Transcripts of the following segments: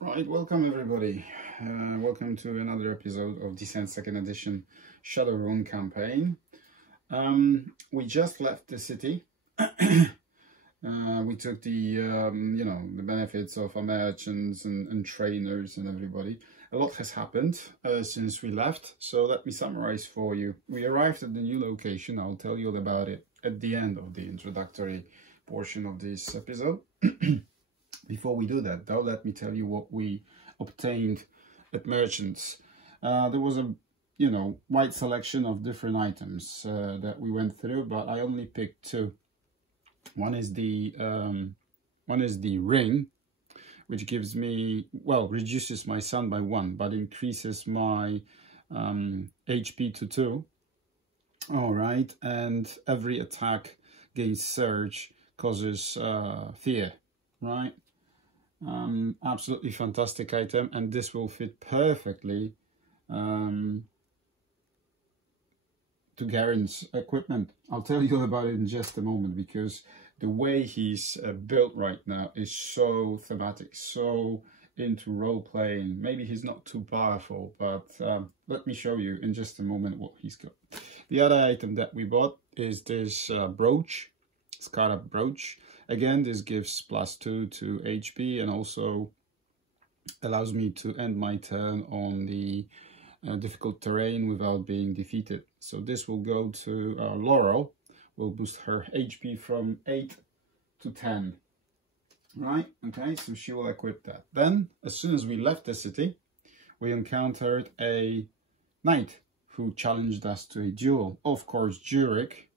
Right, welcome everybody. Welcome to another episode of Descent 2nd Edition Shadow Rune campaign. We just left the city. We took the the benefits of our merchants and trainers and everybody. A lot has happened since we left, so let me summarize for you. We arrived at the new location. I'll tell you all about it at the end of the introductory portion of this episode. Before we do that, though, let me tell you what we obtained at merchants. There was a wide selection of different items that we went through, but I only picked two. One is the ring, which gives me, well, reduces my stun by 1, but increases my HP to 2. All right, and every attack gains surge, causes fear. Right, absolutely fantastic item, and this will fit perfectly to Garen's equipment. I'll tell you about it in just a moment, because the way he's built right now is so thematic, so into role-playing. Maybe he's not too powerful, but let me show you in just a moment what he's got. The other item that we bought is this brooch, scarab brooch. Again, this gives +2 to HP and also allows me to end my turn on the difficult terrain without being defeated. So this will go to Laurel, will boost her HP from 8 to 10. Right, okay, so she will equip that. Then, as soon as we left the city, we encountered a knight who challenged us to a duel. Of course, Jurek,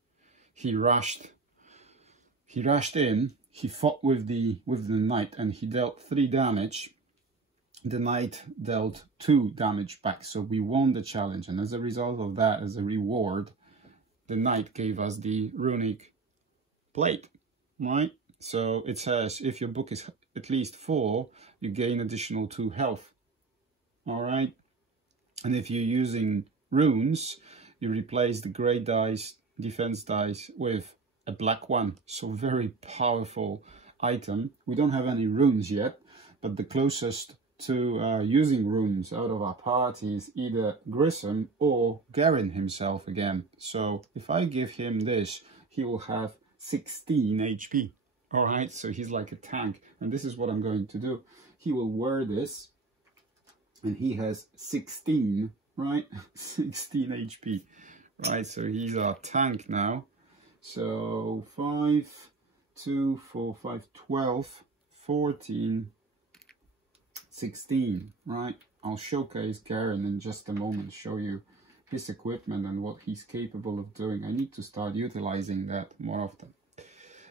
he rushed in, he fought with the knight, and he dealt 3 damage. The knight dealt 2 damage back, so we won the challenge. And as a result of that, as a reward, the knight gave us the runic plate, right? So it says if your book is at least 4, you gain additional 2 health. All right, and if you're using runes, you replace the grey dice, defense dice, with a black one. So very powerful item. We don't have any runes yet, but the closest to using runes out of our party is either Grissom or Garen himself again. So if I give him this, he will have 16 HP. All right, so he's like a tank, and this is what I'm going to do. He will wear this, and he has 16, right? 16 HP, right? So he's our tank now. So 5, 2, 4, 5, 12, 14, 16, right? I'll showcase Garen in just a moment, show you his equipment and what he's capable of doing. I need to start utilizing that more often.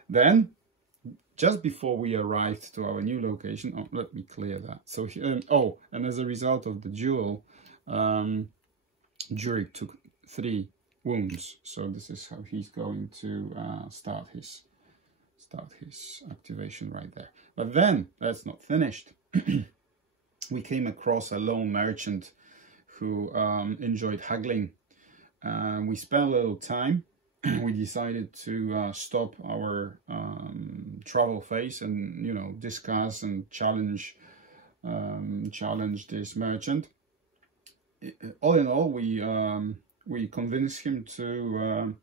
Then, just before we arrived to our new location, oh, let me clear that. So, and as a result of the duel, Jurek took 3 wounds. So this is how he's going to start his activation right there. But then that's not finished. We came across a lone merchant who enjoyed haggling. We spent a little time. We decided to stop our travel phase and discuss and challenge this merchant. All in all, we convinced him to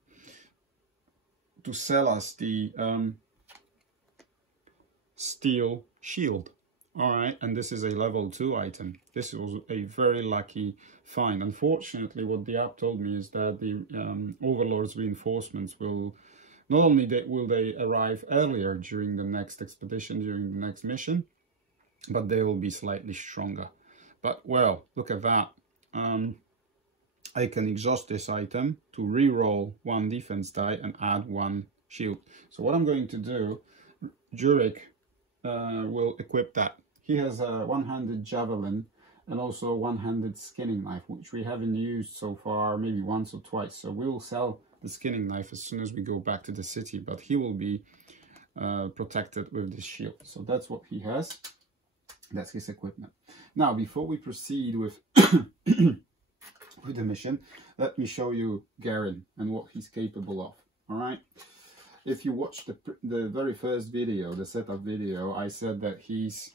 sell us the steel shield. All right, and this is a level 2 item. This was a very lucky find. Unfortunately, what the app told me is that the Overlord's reinforcements will not only will they arrive earlier during the next expedition, during the next mission, but they will be slightly stronger. But well, look at that. I can exhaust this item to re-roll 1 defense die and add 1 shield. So what I'm going to do, Jurek will equip that. He has a one-handed javelin and also a one-handed skinning knife, which we haven't used so far, maybe once or twice. So we will sell the skinning knife as soon as we go back to the city, but he will be protected with this shield. So that's what he has. That's his equipment. Now, before we proceed with with the mission, let me show you Garen and what he's capable of. All right. If you watch the very first video, the setup video, I said that he's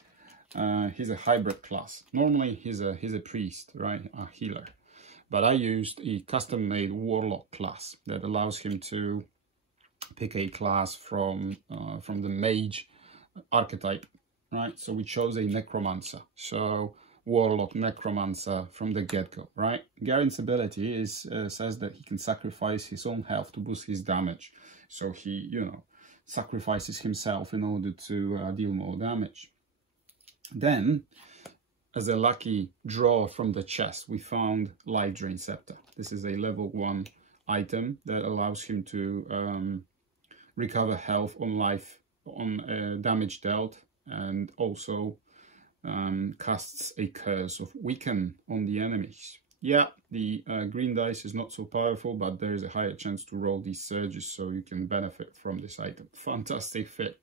he's a hybrid class. Normally he's a priest, right, a healer. But I used a custom-made warlock class that allows him to pick a class from the mage archetype, right? So we chose a necromancer. So warlock necromancer from the get-go, right? Garen's ability is says that he can sacrifice his own health to boost his damage. So he, you know, sacrifices himself in order to deal more damage. Then, as a lucky draw from the chest, we found Liger Inceptor. This is a level 1 item that allows him to recover health on life, on damage dealt, and also casts a curse of weaken on the enemies. Yeah, the green dice is not so powerful, but there is a higher chance to roll these surges, so you can benefit from this item. Fantastic fit.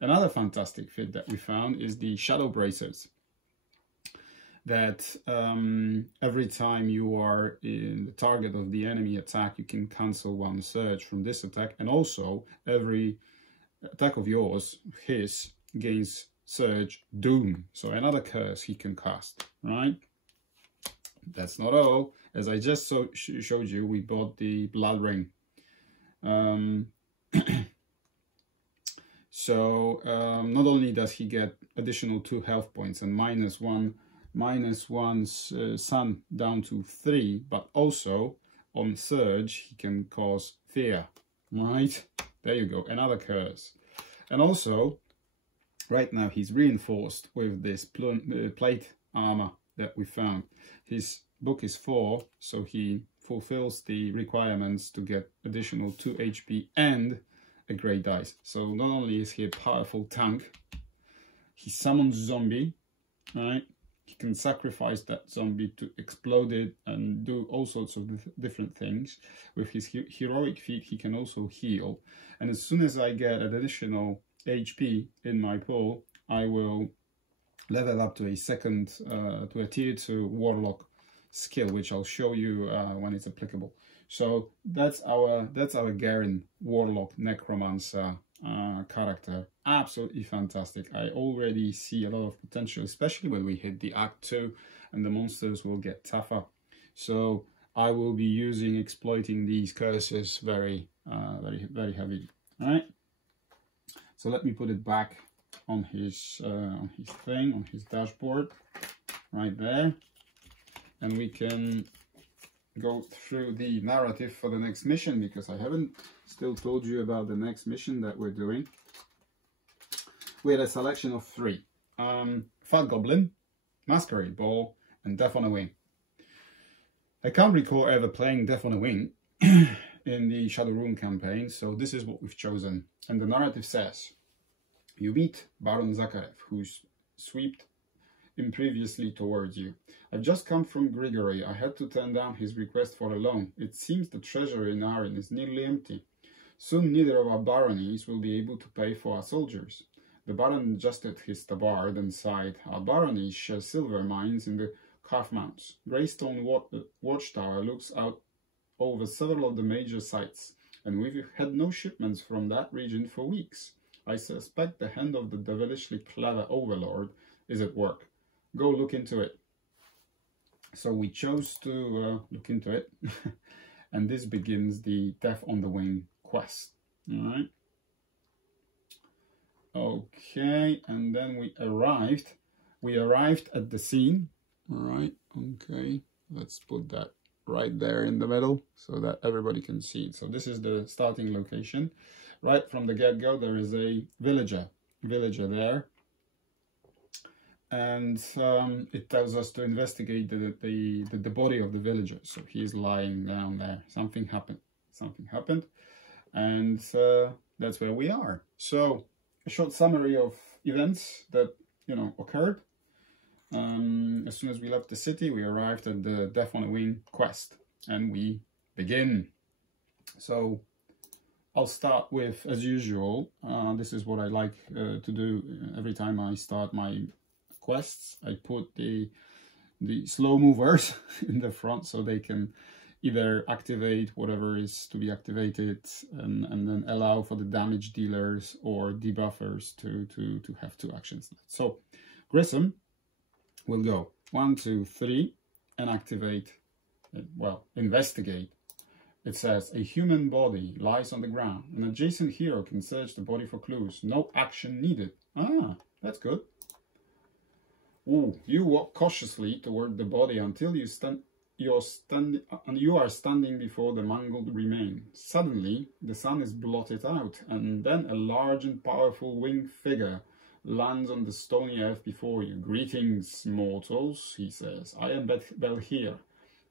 Another fantastic fit that we found is the Shadow Bracers. That every time you are in the target of the enemy attack, you can cancel one surge from this attack, and also every attack of yours, his, gains surge doom, so another curse he can cast, right? That's not all. As I just showed you, we bought the Blood Ring. So not only does he get additional 2 health points and minus one's sun down to 3, but also on surge he can cause fear, right? There you go, another curse. And also right now he's reinforced with this plate armor that we found. His book is 4, so he fulfills the requirements to get additional 2 HP and a great dice. So not only is he a powerful tank, he summons zombie, right? He can sacrifice that zombie to explode it and do all sorts of different things. With his heroic feat, he can also heal. And as soon as I get an additional HP in my pool, I will level up to a second, to a tier 2 warlock skill, which I'll show you when it's applicable. So that's our Garen warlock necromancer character. Absolutely fantastic. I already see a lot of potential, especially when we hit the Act 2 and the monsters will get tougher. So I will be exploiting these curses very heavily. All right. So let me put it back on his thing, on his dashboard, right there, and we can go through the narrative for the next mission, because I haven't still told you about the next mission that we're doing. We had a selection of 3. Fat Goblin, Masquerade Ball, and Death on a Wing. I can't recall ever playing Death on a Wing in the Shadowrun campaign, so this is what we've chosen. And the narrative says, you meet Baron Zakharev, who's swept impreviously towards you. I've just come from Grigory. I had to turn down his request for a loan. It seems the treasury in Arin is nearly empty. Soon neither of our baronies will be able to pay for our soldiers. The baron adjusted his tabard and sighed. Our baronies share silver mines in the Calf Mounts. Greystone watchtower looks out over several of the major sites, and we've had no shipments from that region for weeks. I suspect the hand of the devilishly clever overlord is at work. Go look into it. So we chose to look into it, and this begins the Death on the Wing quest. All right. Okay, and then we arrived at the scene. All right. Okay, let's put that right there in the middle so that everybody can see it. So this is the starting location. Right from the get-go, there is a villager there. And it tells us to investigate the body of the villager. So he's lying down there. Something happened, and that's where we are. So a short summary of events that occurred. As soon as we left the city, we arrived at the Death on a Wing quest, and we begin. So I'll start with, as usual, this is what I like to do every time I start my quests. I put the slow movers in the front so they can either activate whatever is to be activated and then allow for the damage dealers or debuffers to have 2 actions. So Grissom will go 1, 2, 3 and activate, well, investigate. It says a human body lies on the ground. An adjacent hero can search the body for clues. No action needed. Ah, that's good. Ooh, you walk cautiously toward the body until you are standing before the mangled remain. Suddenly, the sun is blotted out, and then a large and powerful winged figure lands on the stony earth before you. Greetings, mortals, he says. I am Valkyrie,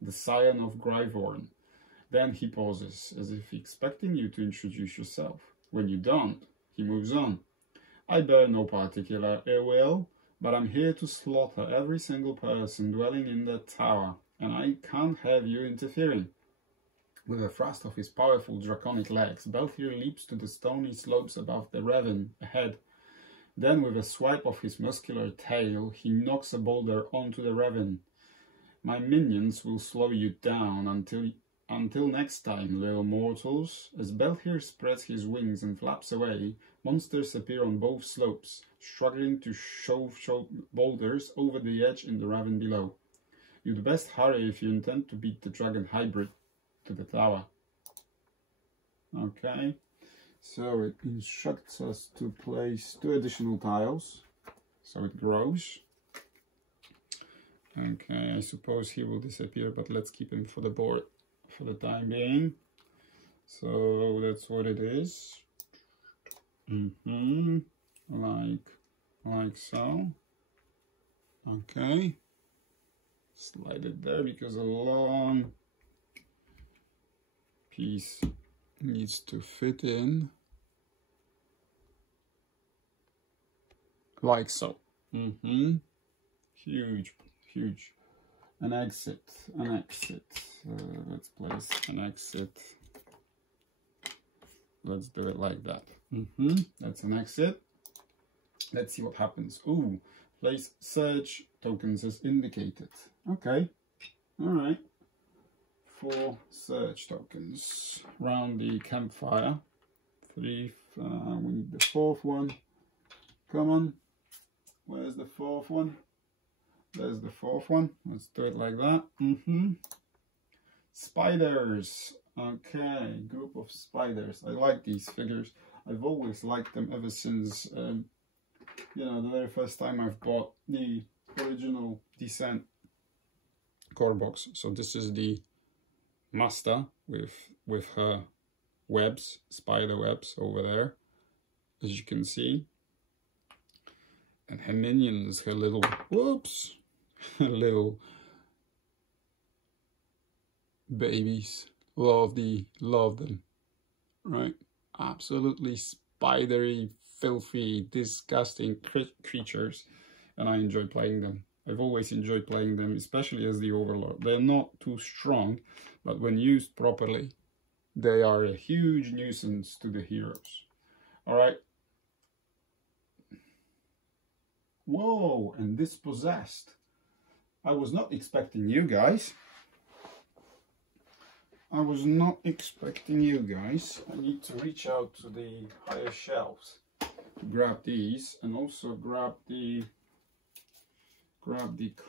the scion of Gryvorn. Then he pauses, as if expecting you to introduce yourself. When you don't, he moves on. I bear no particular ill will, but I'm here to slaughter every single person dwelling in that tower, and I can't have you interfering. With a thrust of his powerful draconic legs, Valkyrie leaps to the stony slopes above the ravine ahead. Then, with a swipe of his muscular tail, he knocks a boulder onto the ravine. My minions will slow you down until next time, little mortals. As Valkyrie spreads his wings and flaps away, monsters appear on both slopes, struggling to shove boulders over the edge in the ravine below. You'd best hurry if you intend to beat the dragon hybrid to the tower. Okay, so it instructs us to place 2 additional tiles, so it grows. Okay, I suppose he will disappear, but let's keep him for the board for the time being. So that's what it is. Like so. Okay. Slide it there because a long piece needs to fit in. Like so. Huge. An exit. Let's place an exit. Let's do it like that. That's an exit. Let's see what happens. Ooh, place search tokens as indicated. Okay, all right. 4 search tokens around the campfire. 3. We need the 4th one. Come on. Where's the 4th one? There's the 4th one. Let's do it like that. Spiders. Okay, group of spiders. I like these figures. I've always liked them ever since, you know, the very first time I've bought the original Descent core box. So this is the master with her webs, spider webs over there, as you can see. And her minions, her little, whoops, little babies. Love them, right? Absolutely spidery, filthy, disgusting creatures, and I enjoy playing them. I've always enjoyed playing them, especially as the Overlord. They're not too strong, but when used properly, they are a huge nuisance to the heroes. All right. Whoa, and dispossessed. I was not expecting you guys. I need to reach out to the higher shelves to grab these, and also grab the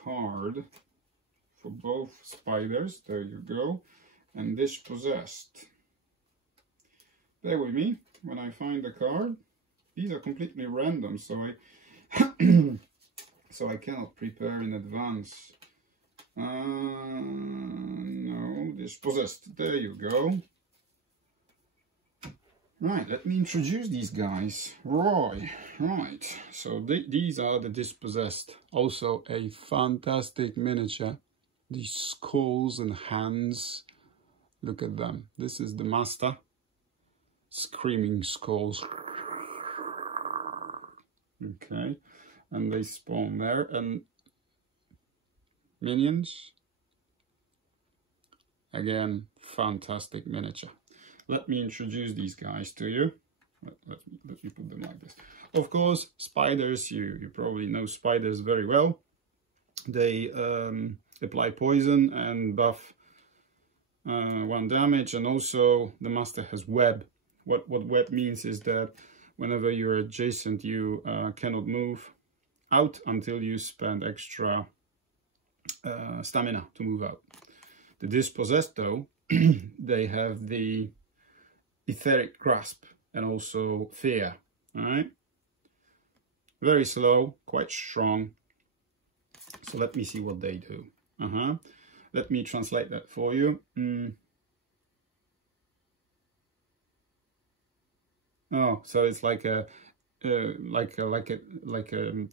card for both spiders. There you go. And dispossessed. Bear with me when I find the card. These are completely random, so I cannot prepare in advance. No, dispossessed. There you go. Right, let me introduce these guys. Right. So these are the dispossessed. Also a fantastic miniature. These skulls and hands. Look at them. This is the master. Screaming skulls. Okay. And they spawn there. And minions. Again, fantastic miniature. Let me introduce these guys to you. Let me put them like this. Of course, spiders, you probably know spiders very well. They apply poison and buff 1 damage, and also the master has web. What web means is that whenever you're adjacent, you cannot move, out until you spend extra stamina to move out. The dispossessed, though, they have the etheric grasp and also fear. All right, very slow, quite strong. So let me see what they do. Let me translate that for you. Oh, so it's like a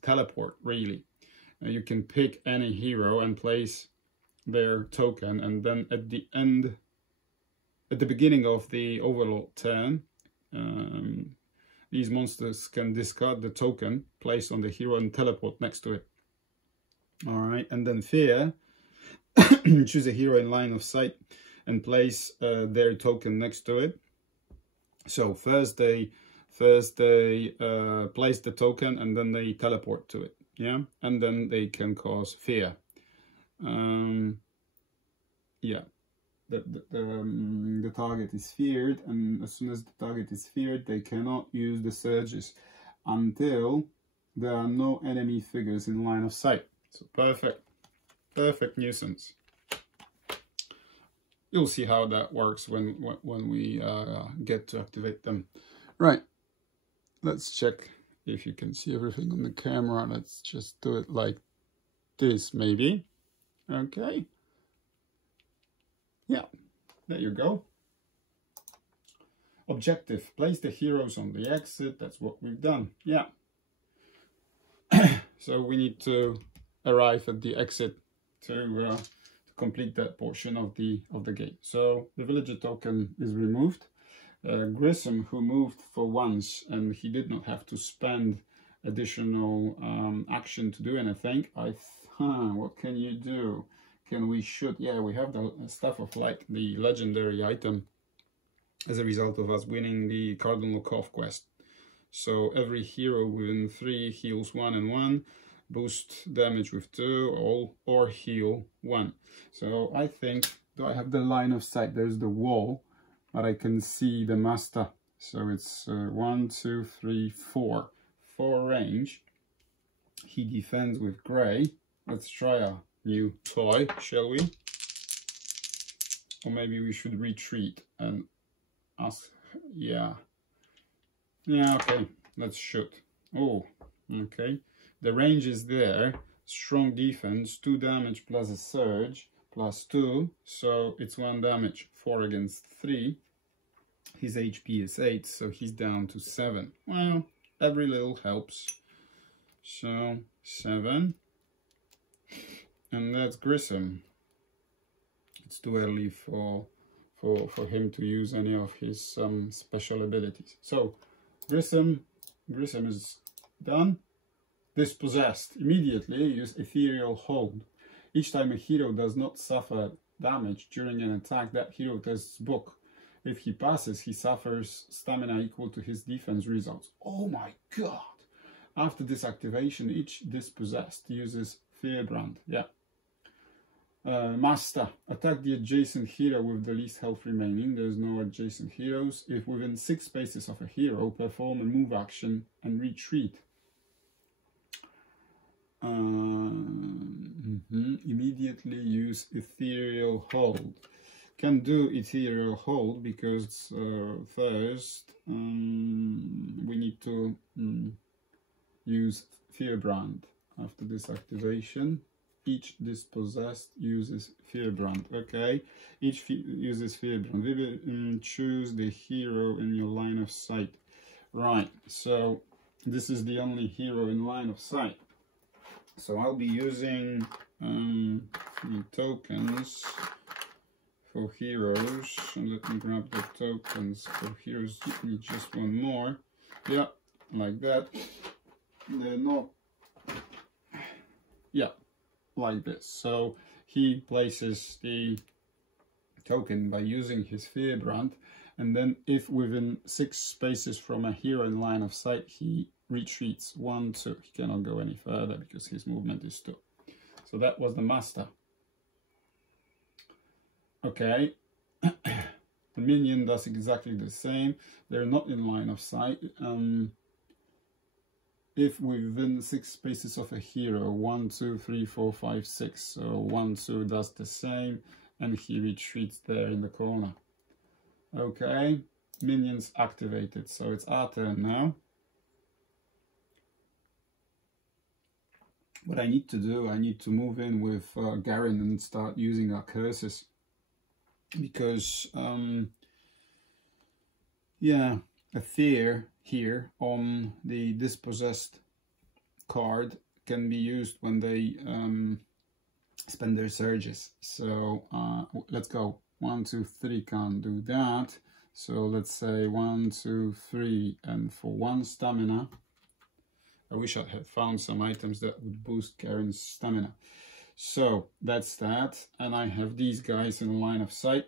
teleport, really. You can pick any hero and place their token, and then at the beginning of the overlord turn, these monsters can discard the token placed on the hero and teleport next to it. All right, and then fear, choose a hero in line of sight and place their token next to it. So first they place the token and then they teleport to it, yeah, and then they can cause fear. Yeah, the target is feared, and as soon as the target is feared, they cannot use the surges until there are no enemy figures in line of sight. So perfect nuisance. You'll see how that works when we get to activate them. Right, let's check if you can see everything on the camera. Let's just do it like this, maybe. Okay. Yeah, there you go. Objective, place the heroes on the exit. That's what we've done. Yeah. So we need to arrive at the exit to complete that portion of the game. So the villager token is removed. Grissom, who moved for once and he did not have to spend additional action to do anything. What can you do? Can we shoot? Yeah, we have the Staff of Light, the legendary item, as a result of us winning the Cardinal Cove quest. So every hero within 3 heals 1 and 1, boost damage with 2, or heal 1. So I think, do I have the line of sight? There's the wall, but I can see the master. So it's 1, 2, 3, 4. 4 range. He defends with grey. Let's try a new toy, shall we? Or maybe we should retreat and ask. Yeah, okay, let's shoot. Oh, okay, the range is there. Strong defense, 2 damage plus a surge plus 2, so it's 1 damage. 4 against 3. His HP is 8, so he's down to 7. Well, every little helps. So 7. And that's Grissom. It's too early for him to use any of his special abilities. So Grissom is done. Dispossessed. Immediately use Ethereal Hold. Each time a hero does not suffer damage during an attack, that hero tests book. If he passes, he suffers stamina equal to his defense results. Oh my god! After this activation, each dispossessed uses Fearbrand. Yeah. Master. Attack the adjacent hero with the least health remaining. There's no adjacent heroes. If within 6 spaces of a hero, perform a move action and retreat. Immediately use Ethereal Hold. Can do Ethereal Hold because first we need to use Fearbrand. After this activation, each dispossessed uses Fearbrand. Okay, each uses Fearbrand. We will choose the hero in your line of sight. Right, so this is the only hero in line of sight. So I'll be using the tokens for heroes. And let me grab the tokens for heroes. Need just one more. Yeah, like that. They're not. Yeah, like this. So he places the token by using his Fearbrand, and then if within 6 spaces from a hero in line of sight, he retreats 1, 2. He cannot go any further because his movement is 2. So that was the master. Okay. The minion does exactly the same. They're not in line of sight. if within 6 spaces of a hero, 1, 2, 3, 4, 5, 6, so 1, 2 does the same, and he retreats there in the corner. Okay, minions activated, so it's our turn now. What I need to do, I need to move in with Garen and start using our curses. Because, yeah, a fear here on the dispossessed card can be used when they spend their surges. So let's go. 1, 2, 3 can't do that. So let's say 1, 2, 3, and for 1 stamina. I wish I had found some items that would boost Garen's stamina. So that's that, and I have these guys in line of sight.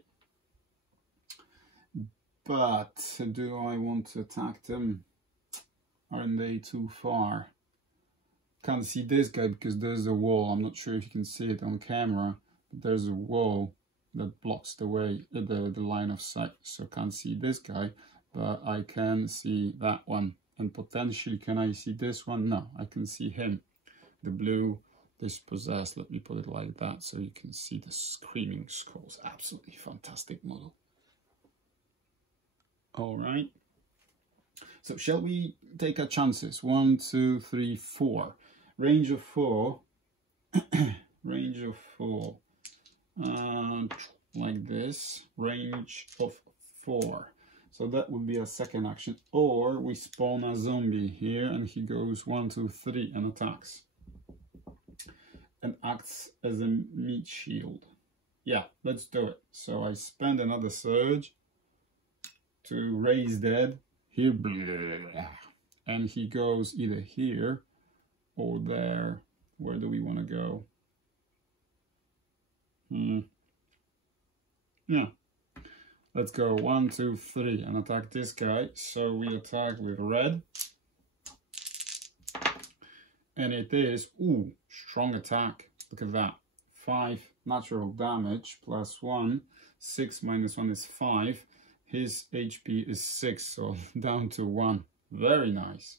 But do I want to attack them? Aren't they too far? Can't see this guy because there's a wall. I'm not sure if you can see it on camera, but there's a wall that blocks the way, the line of sight. So can't see this guy, but I can see that one. And potentially, can I see this one? No, I can see him. The blue dispossessed, let me put it like that, so you can see the screaming skulls. Absolutely fantastic model. All right. So shall we take our chances? 1, 2, 3, 4. Range of 4. Range of 4. Like this. Range of 4. So that would be a second action. Or we spawn a zombie here and he goes 1, 2, 3 and attacks. And acts as a meat shield. Yeah, let's do it. So I spend another surge to raise dead. Here, blah, and he goes either here or there. Where do we want to go? Yeah. Let's go 1, 2, 3 and attack this guy. So we attack with red. And it is, ooh, strong attack. Look at that. 5 natural damage plus 1. 6 minus 1 is 5. His HP is 6, so down to 1. Very nice.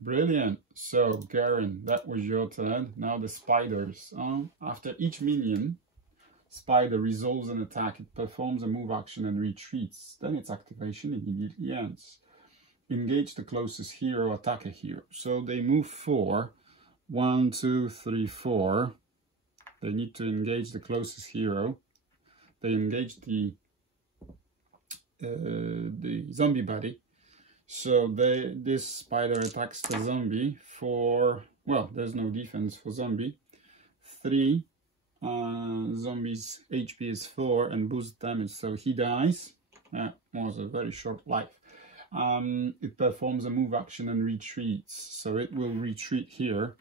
Brilliant. So, Garen, that was your turn. Now the spiders. After each minion, spider resolves an attack. It performs a move action and retreats. Then its activation immediately ends. Engage the closest hero, attack a hero. So they move 4. 1, 2, 3, 4. They need to engage the closest hero. They engage the zombie body. So this spider attacks the zombie for, well, there's no defense for zombie. 3. Zombie's HP is 4 and boost damage, so he dies. That was a very short life. It performs a move action and retreats, so it will retreat here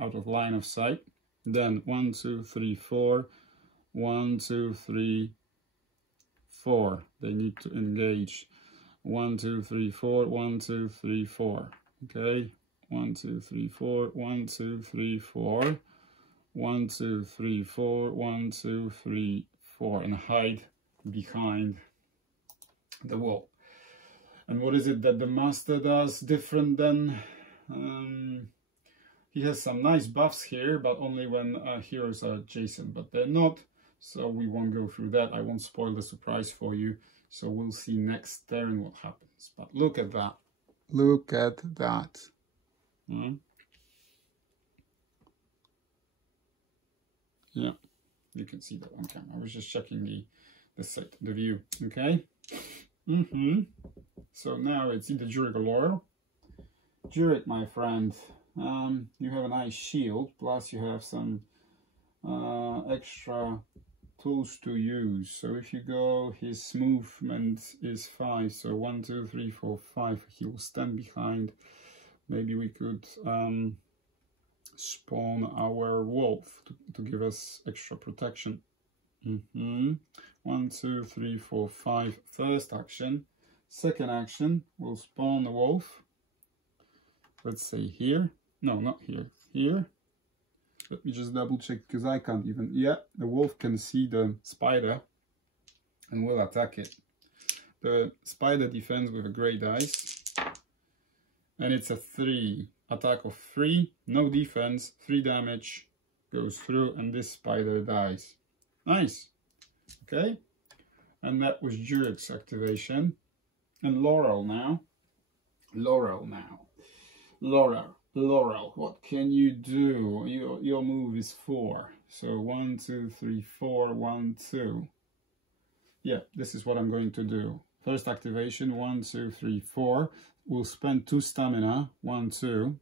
out of line of sight. Then 1, 2, 3, 4. 1, 2, 3, 4. They need to engage. 1, 2, 3, 4. 1, 2, 3, 4. Okay. 1, 2, 3, 4. 1, 2, 3, 4. 1, 2, 3, 4. 1, 2, 3, 4. And hide behind the wall. And what is it that the master does different than... he has some nice buffs here, but only when heroes are adjacent, but they're not. So we won't go through that. I won't spoil the surprise for you. So we'll see next turn what happens. But look at that. Look at that. Yeah, you can see that on camera. I was just checking the view. Okay. So now it's either Jurik or Laurel. Jurik, my friend, you have a nice shield, plus you have some extra tools to use. So if you go, his movement is 5, so 1, 2, 3, 4, 5. He will stand behind. Maybe we could spawn our wolf to give us extra protection. 1, 2, 3, 4, 5. First action. Second action, we'll spawn a wolf. Let's say here. No, not here. Here. Let me just double check because I can't even. Yeah, the wolf can see the spider and will attack it. The spider defends with a grey dice. and it's a 3 attack of 3, no defense, 3 damage, goes through, and this spider dies. Nice. Okay, and that was Jurek's activation. And Laurel now. Laurel, what can you do? Your move is 4. So 1, 2, 3, 4, 1, 2. Yeah, this is what I'm going to do. First activation, 1, 2, 3, 4. We'll spend 2 stamina, 1, 2,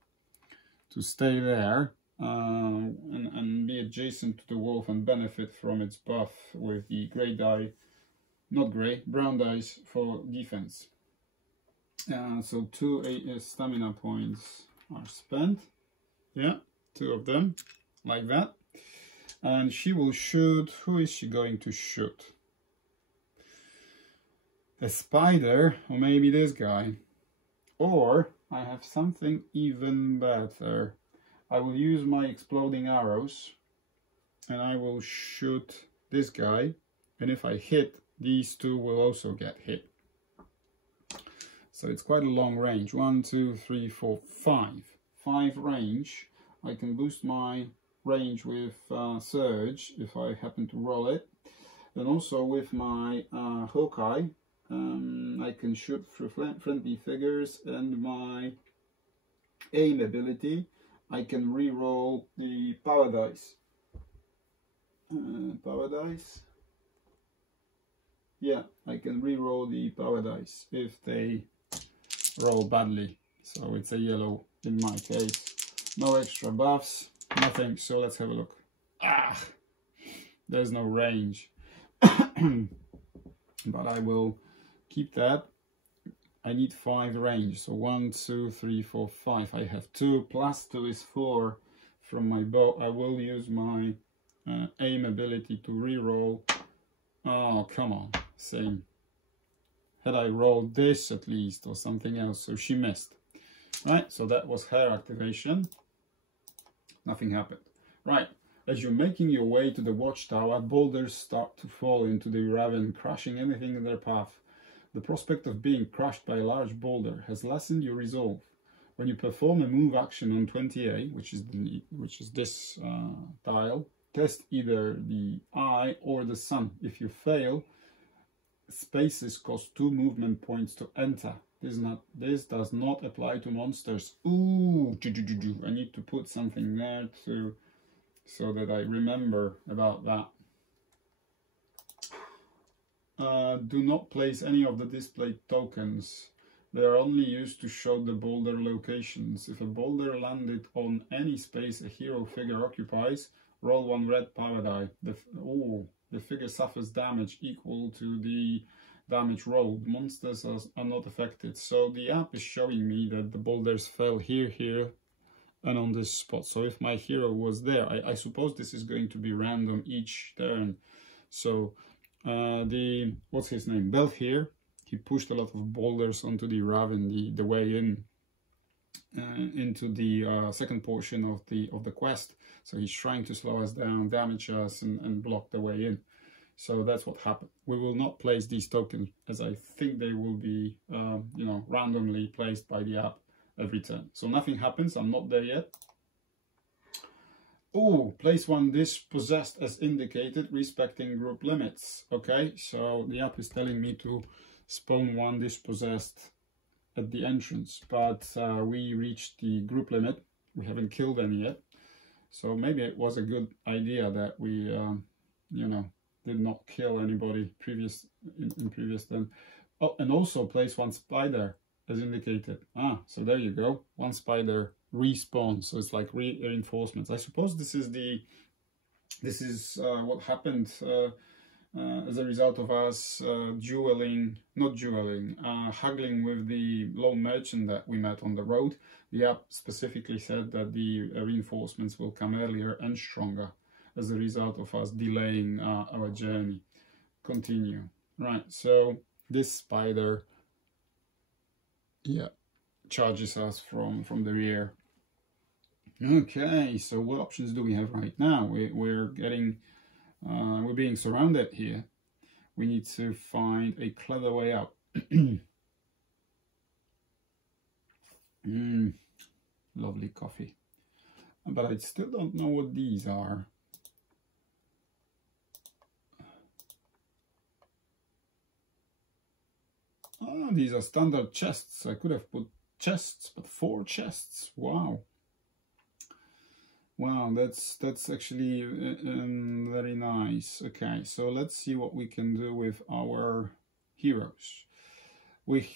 to stay there and be adjacent to the wolf and benefit from its buff with the grey die, not grey, brown dice for defense. So 2 stamina points are spent. Yeah, 2 of them, like that. And she will shoot. Who is she going to shoot? A spider, or maybe this guy. Or I have something even better. I will use my exploding arrows and I will shoot this guy. And if I hit, these 2 will also get hit. So it's quite a long range. 1, 2, 3, 4, 5. 5 range. I can boost my range with Surge if I happen to roll it. And also with my Hawkeye, I can shoot through friendly figures, and my aim ability, I can re-roll the power dice. Power dice? Yeah, I can re-roll the power dice if they roll badly. So it's a yellow in my case. No extra buffs, nothing. So let's have a look. Ah, there's no range. But I will keep that. I need 5 range. So 1, 2, 3, 4, 5. I have 2 plus 2 is 4 from my bow. I will use my aim ability to re-roll. Oh, come on. Same. Had I rolled this at least or something else, so she missed. Right, so that was her activation. Nothing happened. Right, as you're making your way to the watchtower, boulders start to fall into the ravine, crushing anything in their path. The prospect of being crushed by a large boulder has lessened your resolve. When you perform a move action on 20A, which is this tile, test either the eye or the sun. If you fail, spaces cost 2 movement points to enter. This does not apply to monsters. Ooh, I need to put something there so that I remember about that. Do not place any of the displayed tokens. They are only used to show the boulder locations. If a boulder landed on any space a hero figure occupies, roll 1 red power die. The figure suffers damage equal to the damage rolled. Monsters are not affected. So the app is showing me that the boulders fell here, and on this spot. So if my hero was there, I suppose this is going to be random each turn. So what's his name? Belf here. He pushed a lot of boulders onto the ravine, the way in into the second portion of the quest. So he's trying to slow us down, damage us, and block the way in. So that's what happened. We will not place these tokens, as I think they will be, randomly placed by the app every turn. So nothing happens. I'm not there yet. Oh, place 1 dish possessed as indicated, respecting group limits. Okay, so the app is telling me to spawn 1 dish possessed at the entrance, but we reached the group limit. We haven't killed any yet. So maybe it was a good idea that we, did not kill anybody in previous turn. Oh, and also place 1 spider as indicated. So there you go. 1 spider respawns. So it's like reinforcements. I suppose this is what happened as a result of us haggling with the lone merchant that we met on the road. The app specifically said that the reinforcements will come earlier and stronger as a result of us delaying our journey. Continue. Right, so this spider, charges us from the rear. Okay, so what options do we have right now? We're being surrounded here. We need to find a clever way out. Lovely coffee. But I still don't know what these are. Ah, these are standard chests. I could have put chests, but 4 chests. Wow. Wow, that's actually very nice. Okay, so let's see what we can do with our heroes. We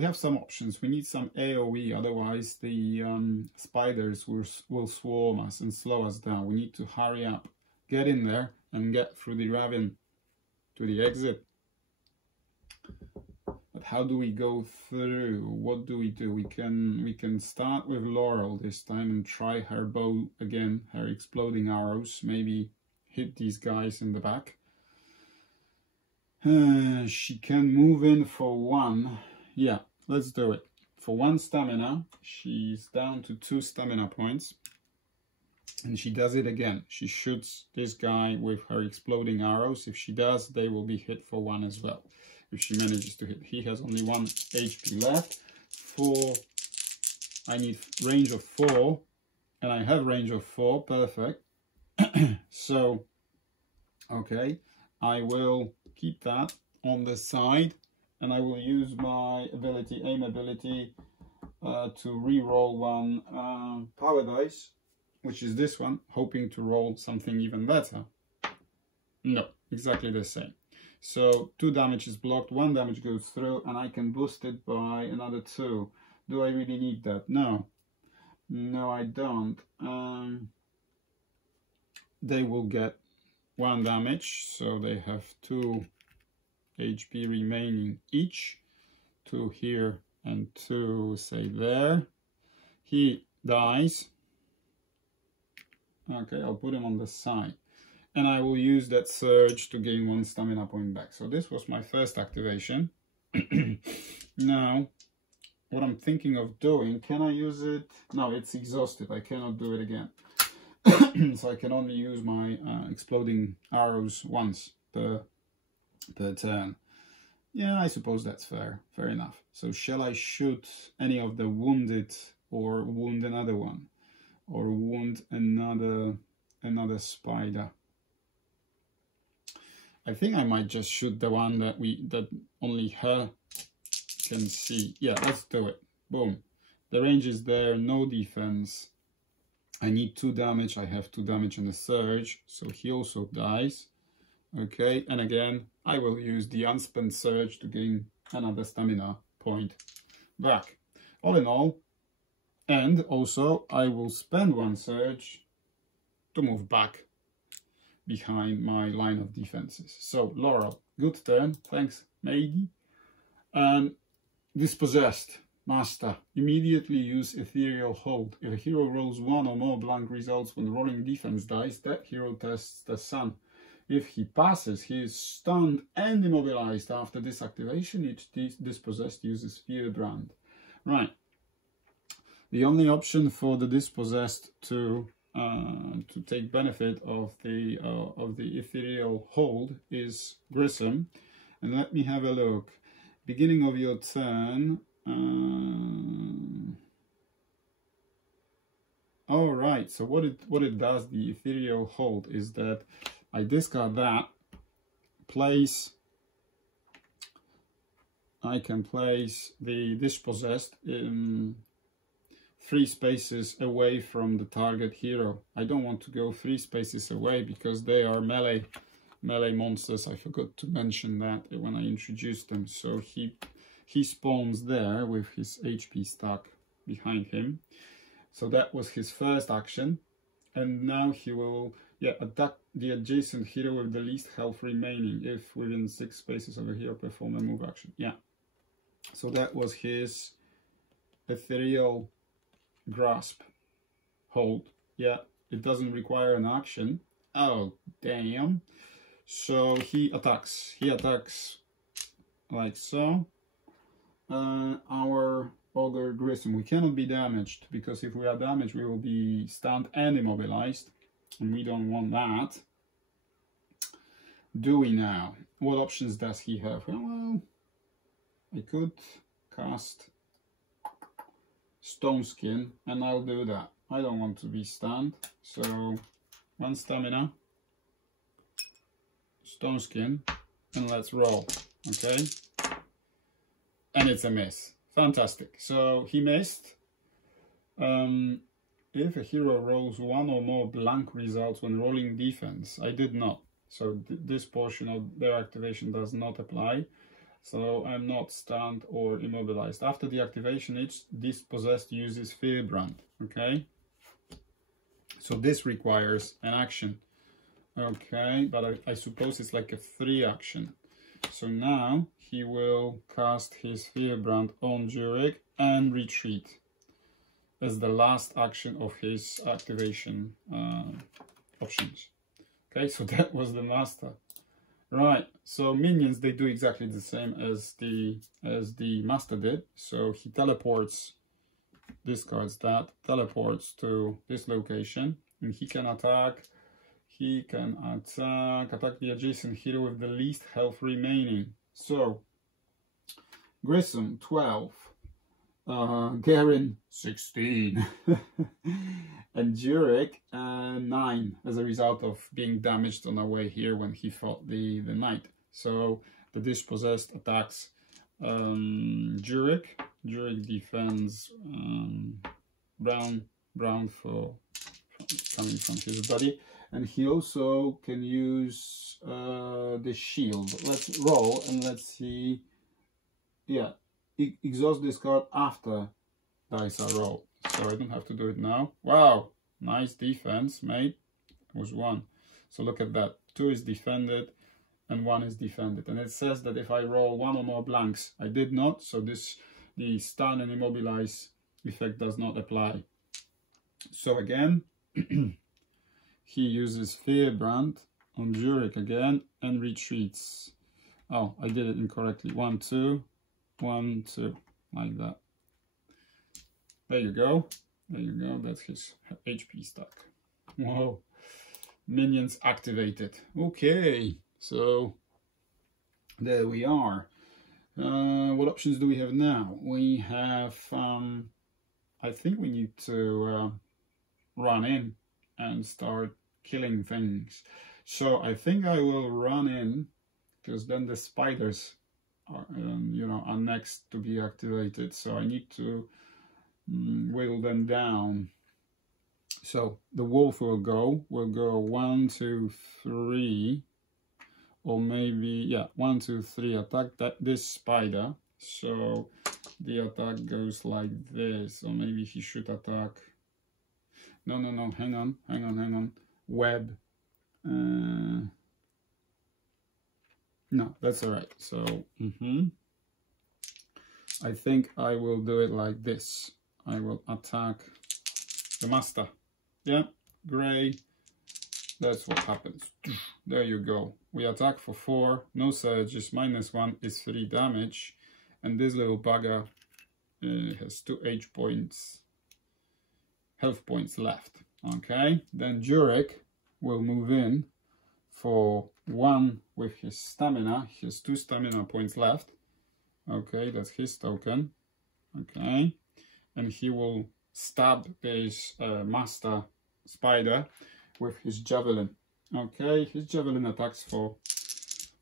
have some options. We need some AoE, otherwise the spiders will swarm us and slow us down. We need to hurry up, get in there, and get through the ravine to the exit. But how do we go through? What do? We can start with Laurel this time and try her bow again, her exploding arrows, maybe hit these guys in the back. She can move in for 1. Yeah, let's do it. For 1 stamina, she's down to 2 stamina points. And she does it again. She shoots this guy with her exploding arrows. If she does, they will be hit for 1 as well. If she manages to hit. He has only 1 HP left. I need range of 4. And I have range of 4. Perfect. So, okay. I will keep that on the side. And I will use my ability, aim ability, to re-roll 1 power dice, which is this one, hoping to roll something even better. No, exactly the same. So 2 damage is blocked, 1 damage goes through, and I can boost it by another 2. Do I really need that? No. No, I don't. They will get 1 damage, so they have 2 HP remaining each. 2 here and 2, say, there. He dies. Okay, I'll put him on the side. And I will use that surge to gain 1 stamina point back. So this was my first activation. Now, what I'm thinking of doing, can I use it? No, it's exhausted. I cannot do it again. So I can only use my exploding arrows once per turn. Yeah, I suppose that's fair. Fair enough. So shall I shoot any of the wounded or wound another one? Or wound another spider? I think I might just shoot the one that only her can see. Yeah, let's do it. Boom. The range is there, no defense. I need 2 damage. I have 2 damage on the surge, so he also dies. Okay, and again, I will use the unspent surge to gain another stamina point back. All in all, and also I will spend 1 surge to move back behind my line of defenses. So Laurel, good turn, thanks matey. And Dispossessed, master, immediately use Ethereal Hold. If a hero rolls 1 or more blank results when rolling defense dice, that hero tests the sun. If he passes, he is stunned and immobilized. After this activation, each Dispossessed uses Fear Brand. Right. The only option for the Dispossessed to take benefit of the Ethereal Hold is Grissom. And let me have a look. Beginning of your turn. All right. So what it does, the Ethereal Hold, is that I discard that. I can place the Dispossessed in 3 spaces away from the target hero. I don't want to go 3 spaces away because they are melee monsters. I forgot to mention that when I introduced them. So he spawns there with his HP stack behind him. So that was his first action. And now he will attack the adjacent hero with the least health remaining if within 6 spaces of a hero perform a move action. Yeah. So that was his Ethereal Grasp Hold. Yeah, it doesn't require an action. Oh, damn. So he attacks. He attacks like so. Our Ogre Grissom. We cannot be damaged, because if we are damaged, we will be stunned and immobilized. And we don't want that. Do we now? What options does he have? Well, I could cast stone skin, and I'll do that. I don't want to be stunned, so 1 stamina, stone skin, and let's roll. Okay, and it's a miss. Fantastic. So he missed. If a hero rolls 1 or more blank results when rolling defense, I did not. So this portion of their activation does not apply. So I'm not stunned or immobilized. After the activation, each dispossessed uses Fear Brand. Okay. So this requires an action. Okay, but I suppose it's like a 3 action. So now he will cast his Fear Brand on Jurek and retreat as the last action of his activation options. Okay, so that was the master. Right, so minions, they do exactly the same as the master did. So he teleports, discards that, teleports to this location, and he can attack. He can attack the adjacent hero with the least health remaining. So Grissom 12, Garen 16, and Jurek 9 as a result of being damaged on the way here when he fought the knight. So the dispossessed attacks Jurek. Jurek defends brown for coming from his body, and he also can use the shield. Let's roll and let's see. Yeah, exhaust this card after dice are rolled, so I don't have to do it now. Wow, nice defense, mate. It was 1. So look at that. 2 is defended and 1 is defended, and it says that if I roll 1 or more blanks, I did not. So the stun and immobilize effect does not apply. So again, he uses Fear Brand on Jurek again and retreats. Oh, I did it incorrectly. 1, 2, 1, 2, like that. There you go. There you go. That's his HP stack. Whoa. Minions activated. Okay, so there we are. What options do we have now? We have, I think we need to run in and start killing things. So I think I will run in, because then the spiders are, you know, are next to be activated. So I need to whittle them down. So the wolf will go 1, 2, 3, or maybe, yeah, 1, 2, 3, attack this spider. So the attack goes like this, or maybe he should attack. No, hang on. Web. No, that's all right. So, I think I will do it like this. I will attack the master. Yeah, gray. That's what happens. There you go. We attack for 4. No surges. -1 is 3 damage. And this little bugger has 2 health points left. Okay, then Jurek will move in for 1 with his stamina. He has 2 stamina points left. Okay, that's his token. Okay, and he will stab this master spider with his javelin. Okay, his javelin attacks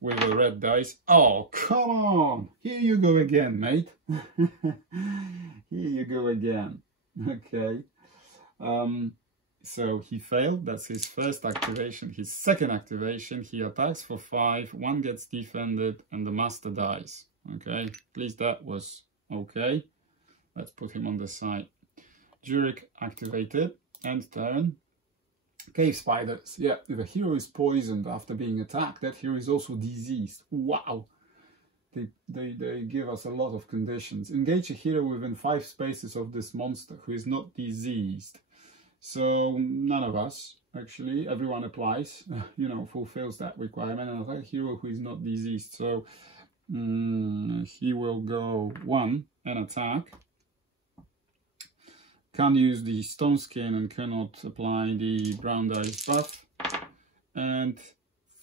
with a red dice. Oh, come on! Here you go again, mate. Here you go again. Okay. So he failed. That's his first activation. His second activation, he attacks for 5. 1 gets defended, and the master dies. Okay, at least that was okay. Let's put him on the side. Jurek activated. End turn. Cave spiders. Yeah, if a hero is poisoned after being attacked, that hero is also diseased. Wow. They give us a lot of conditions. Engage a hero within 5 spaces of this monster who is not diseased. So none of us, actually, everyone applies, you know, fulfills that requirement, and attack a hero who is not diseased. So he will go 1 and attack. Can't use the stone skin and cannot apply the brown dice buff. And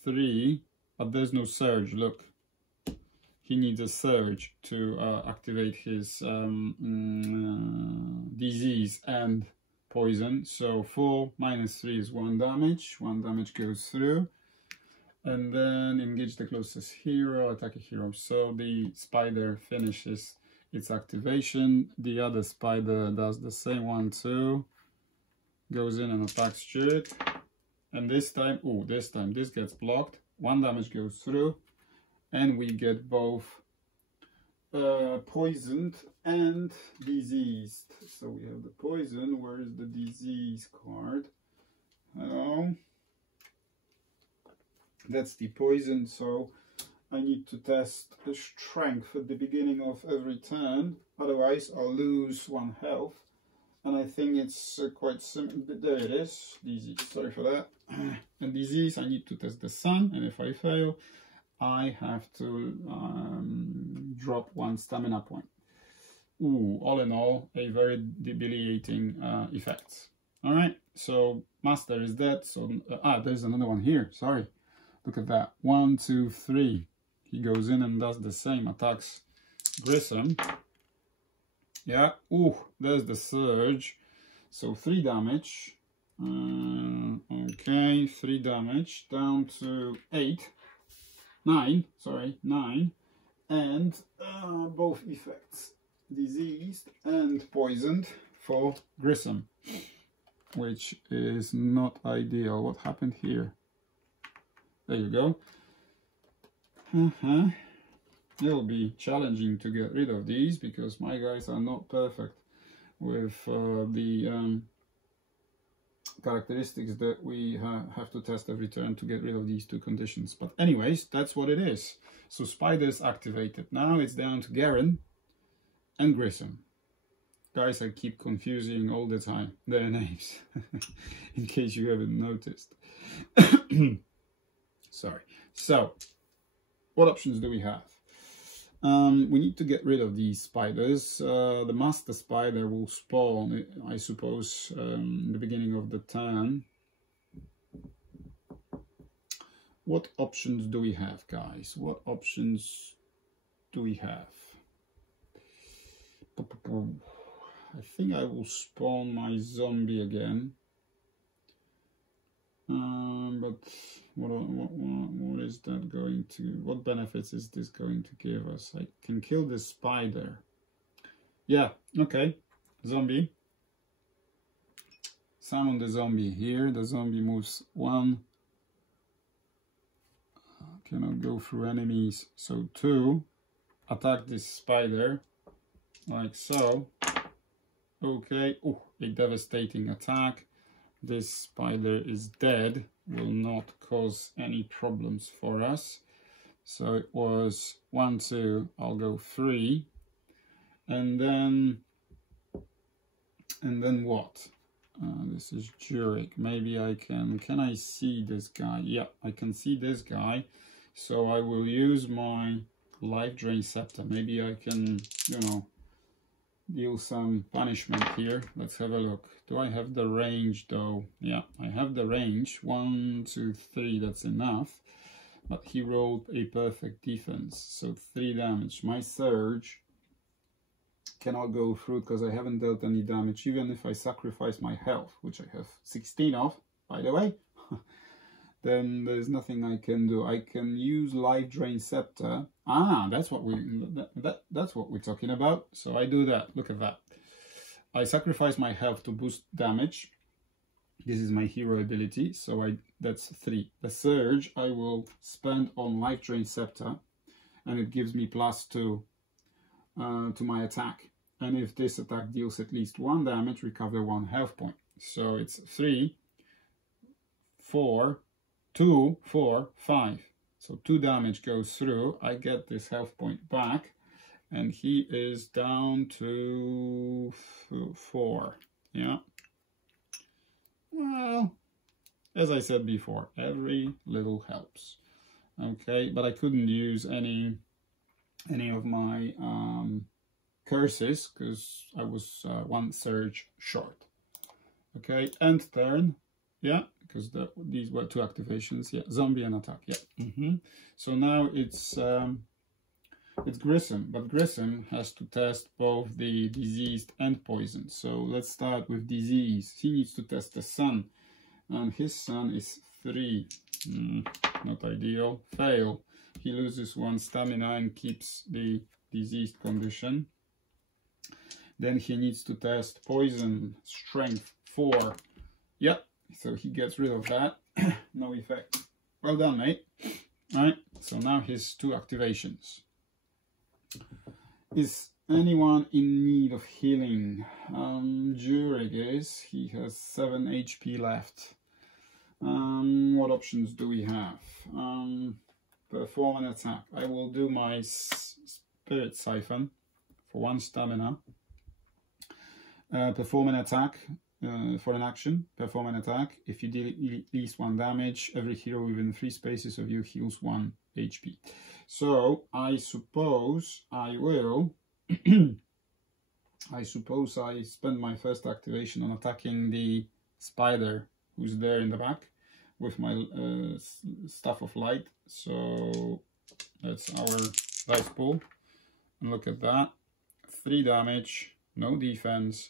3, but there's no surge, look. he needs a surge to activate his disease and poison. So 4 minus 3 is 1 damage. 1 damage goes through. And then engage the closest hero, attack a hero. So the spider finishes its activation. The other spider does the same one too. Goes in and attacks Jerk. And this time, oh, this time this gets blocked. 1 damage goes through. And we get both poisoned and diseased. So we have the poison. Where is the disease card? Hello. That's the poison. So I need to test the strength at the beginning of every turn. Otherwise, I'll lose 1 health. And I think it's quite simple. There it is. Disease. Sorry for that. And disease, I need to test the sun. And if I fail, I have to drop 1 stamina point. Ooh, all in all, a very debilitating effect. All right, so Master is dead. So there's another one here. Sorry, look at that. 1, 2, 3. He goes in and does the same. Attacks Grissom. Yeah. Ooh, there's the surge. So 3 damage. Okay, 3 damage down to 9, and both effects, diseased and poisoned for Grissom, which is not ideal. What happened here? There you go. It'll be challenging to get rid of these because my guys are not perfect with the characteristics that we have to test every turn to get rid of these 2 conditions. But anyways, that's what it is. So Spider's activated. Now it's down to Garen and Grissom. Guys, I keep confusing all the time their names, in case you haven't noticed. Sorry. So, what options do we have? We need to get rid of these spiders. The Master Spider will spawn, I suppose, in the beginning of the turn. What options do we have, guys? What options do we have? I think I will spawn my zombie again. But what is that going to, what benefits is this going to give us? I can kill the spider. Yeah, okay. Zombie. Summon the zombie here. The zombie moves 1. Cannot go through enemies. So 2. Attack this spider. Like so. Okay. Oh, a devastating attack. This spider is dead. Will not cause any problems for us. So it was 1, 2. I'll go 3. And then what? This is Jurek. Maybe I can I see this guy? Yeah, I can see this guy. So I will use my Liger Inceptor. Maybe I can, you know, deal some punishment here. Let's have a look. Do I have the range though? Yeah, I have the range. 1, 2, 3, that's enough. But he rolled a perfect defense, so 3 damage. My surge cannot go through because I haven't dealt any damage, even if I sacrifice my health, which I have 16 of, by the way. Then there's nothing I can do. I can use Liger Inceptor. Ah, that's what that's what we're talking about. So I do that. Look at that. I sacrifice my health to boost damage. This is my hero ability. So that's 3. The surge I will spend on Liger Inceptor, and it gives me +2 to my attack. And if this attack deals at least 1 damage, recover 1 health point. So it's 3, 4. 2, 4, 5. So 2 damage goes through. I get this health point back. And he is down to 4. Yeah. Well, as I said before, every little helps. Okay, but I couldn't use any of my curses because I was 1 surge short. Okay, end turn. Yeah, because these were 2 activations. Yeah, zombie and attack. Yeah. So now it's it's Grissom, but Grissom has to test both the diseased and poison. So let's start with disease. He needs to test the sun, and his sun is 3. Not ideal. Fail. He loses 1 stamina and keeps the diseased condition. Then he needs to test poison, strength 4. Yep, so he gets rid of that. No effect. Well done, mate. Alright, so now his 2 activations. Is anyone in need of healing? Jurek is. He has 7 HP left. What options do we have? Perform an attack. I will do my Spirit Siphon for 1 stamina. Perform an attack for an action. Perform an attack. If you deal at least 1 damage, every hero within 3 spaces of you heals 1 HP. So I suppose I will. I suppose I spend my first activation on attacking the spider who's there in the back with my Staff of Light. So that's our dice pool. And look at that. 3 damage, no defense,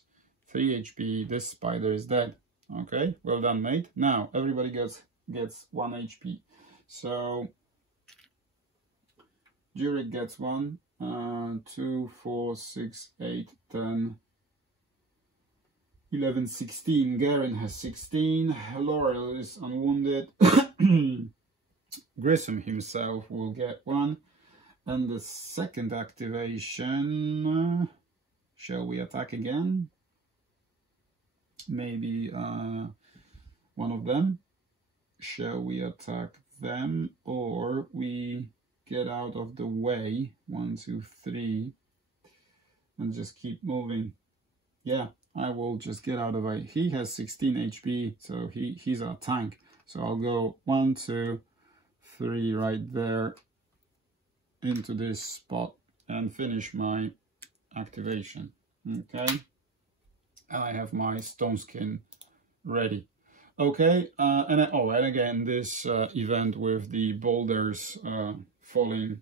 3 HP. This spider is dead. Okay, well done, mate. Now everybody gets 1 HP. So Jurek gets 1, 2, 4, 6, 8, 10, 11, 16. Garen has 16. Laurel is unwounded. Grissom himself will get 1. And the second activation, shall we attack again? Maybe one of them. Shall we attack them, or we get out of the way? 1, 2, 3, and just keep moving. Yeah, I will just get out of the way. He has 16 HP, so he's our tank. So I'll go 1, 2, 3 right there into this spot and finish my activation. Okay, I have my stone skin ready. Okay, and again, this event with the boulders falling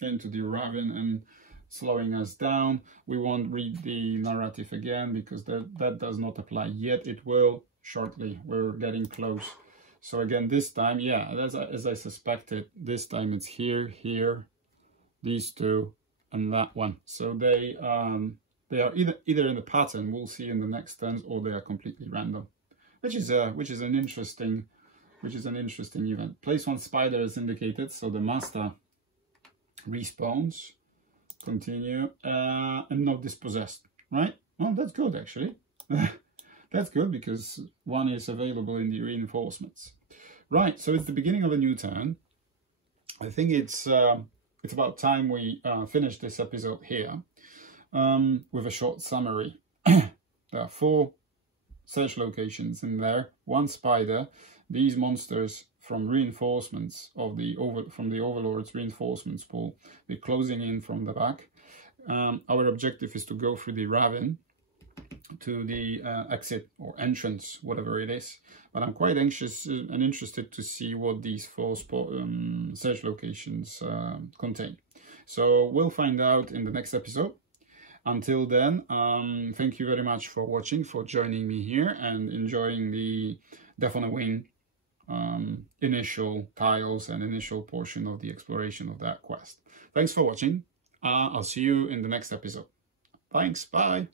into the ravine and slowing us down. We won't read the narrative again because that does not apply yet. It will shortly. We're getting close. So again, this time, yeah, as I suspected, this time it's here, here, these 2, and that one. So they are either in the pattern we'll see in the next turns, or they are completely random, which is an interesting event. Place 1 spider as indicated, so the master respawns. Continue, and not dispossessed, right? Oh, that's good actually. That's good because 1 is available in the reinforcements. Right, so it's the beginning of a new turn. I think it's about time we finish this episode here with a short summary. There are 4 search locations in there, 1 spider. These monsters from reinforcements of from the Overlord's reinforcements pool, they're closing in from the back. Our objective is to go through the ravine to the exit or entrance, whatever it is. But I'm quite anxious and interested to see what these 4 search locations contain. So we'll find out in the next episode. Until then, thank you very much for watching, for joining me here and enjoying the Death on a Wing initial tiles and initial portion of the exploration of that quest. Thanks for watching. I'll see you in the next episode. Thanks, bye.